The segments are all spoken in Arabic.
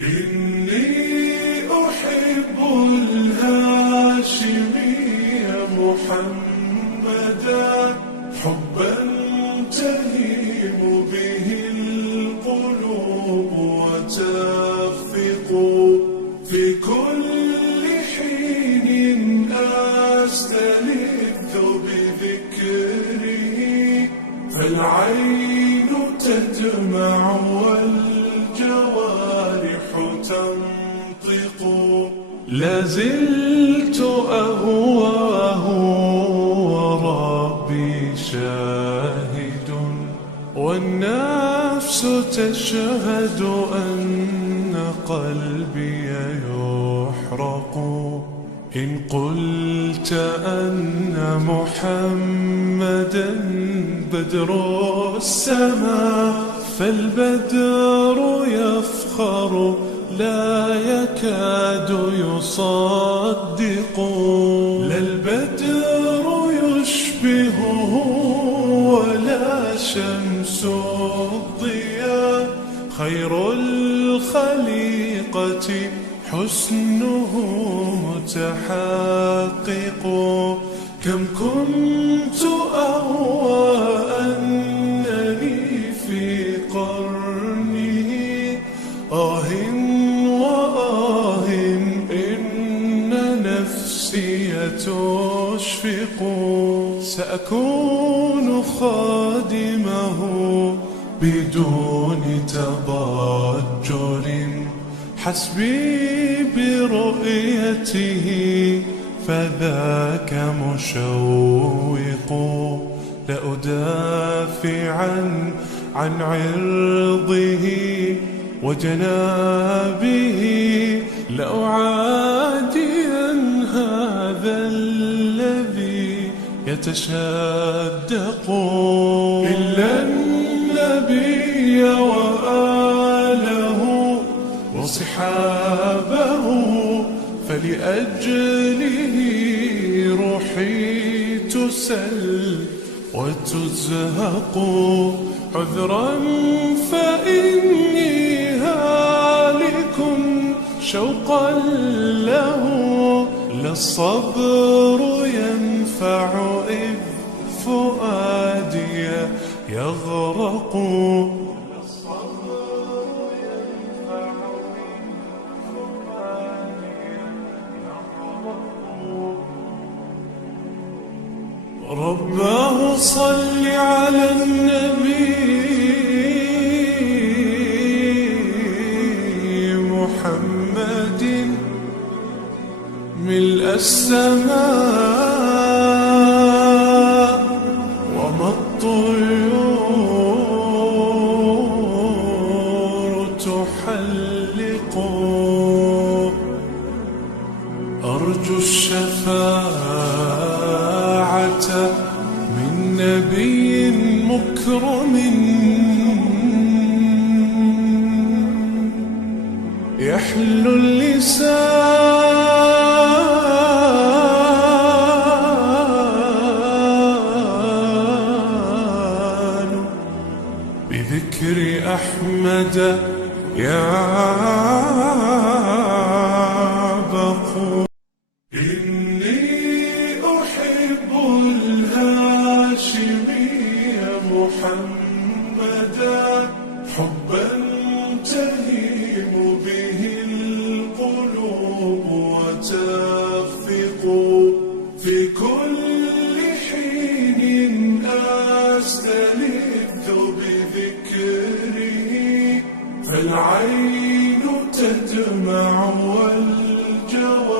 إني أحب الهاشمي محمدا حبا تهيم به القلوب وتخفق في كل حين أستلذ بذكره فالعين تدمع والجوارح تنطق لازلت أهواه وربي شاهد والنفس تشهد أن قلبي يحرق إن قلت أن محمدا بدر السماء فالبدر يفخر لا يكاد يصدق لا البدر يشبهه ولا شمس الضياء خير الخليقة حسنه متحقق كم كنت أهوى أنني في قرنه آه وآه إن نفسي تشفق سأكون خادمه بدون تضجر حسبي برؤيته فذاك مشوق لأدافعا عن عرضه وجنابه لأعاديا هذا الذي يتشدق إلا النبي وآله وصحابه فلأجله روحي تسل وتزهق عذرا فإني هالك شوقا له للصبر ينفع إذ فؤادي يغرق رباه صل على النبي محمد ملء السماء وما الطيور تحلق أرجو الشفاعة من نبي مكرم يحل اللسان بذكر أحمد يعبق محمدا حبا تهيم به القلوب وتخفق في كل حين أستلذ بذكره فالعين تدمع والجوارح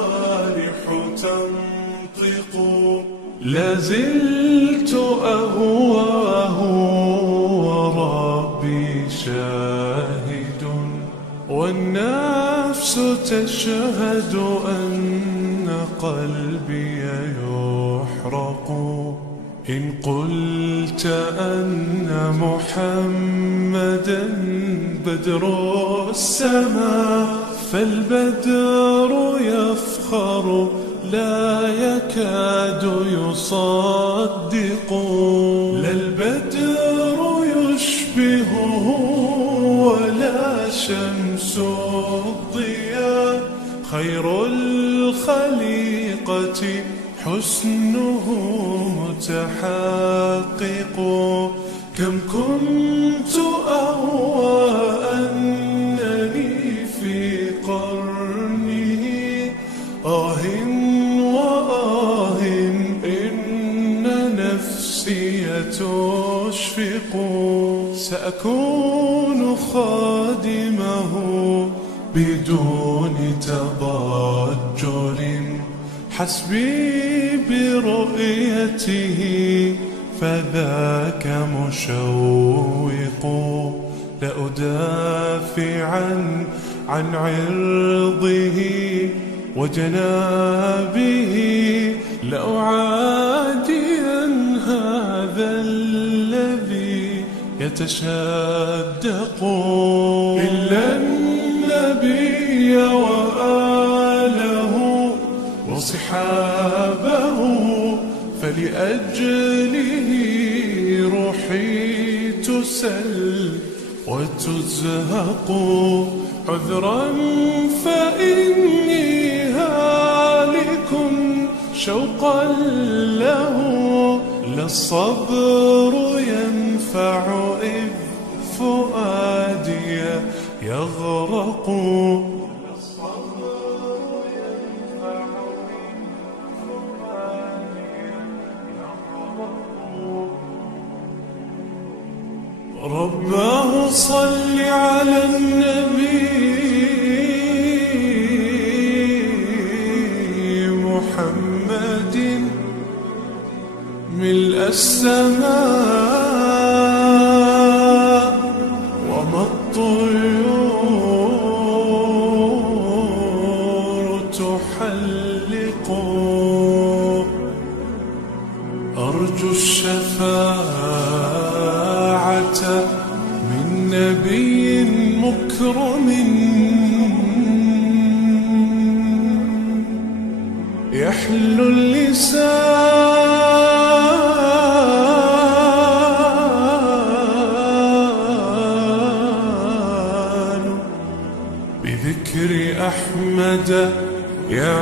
تنطق لازلت أهواه وربي شاهد والنفس تشهد أن قلبي يحرق إن قلت أن محمدا بدر السماء فالبدر يفخر لا يكاد يصدق لا البدر يشبهه ولا شمس شمس الضياء خير الخليقة حسنه متحقق. كم كنت أهوى أنني في قرنه آه وآه إن نفسي تشفق. سأكون خادمه بدون تضجر حسبي برؤيته فذاك مشوق. لأدافعا عن عرضه وجنابه لأعاديا هذا الذي يتشدق. إلا النبي وآله وصحابه فلأجله روحي تسل وتزهق. عذرا فإني هالك شوقا له للصبر ينفع إذ فؤادي يغرق. رباه صل على النبي محمد ملء السماء وما الطيور تحلق. أرجو الشفاعة من نبي مكرم يحلو اللسان بذكر أحمد يا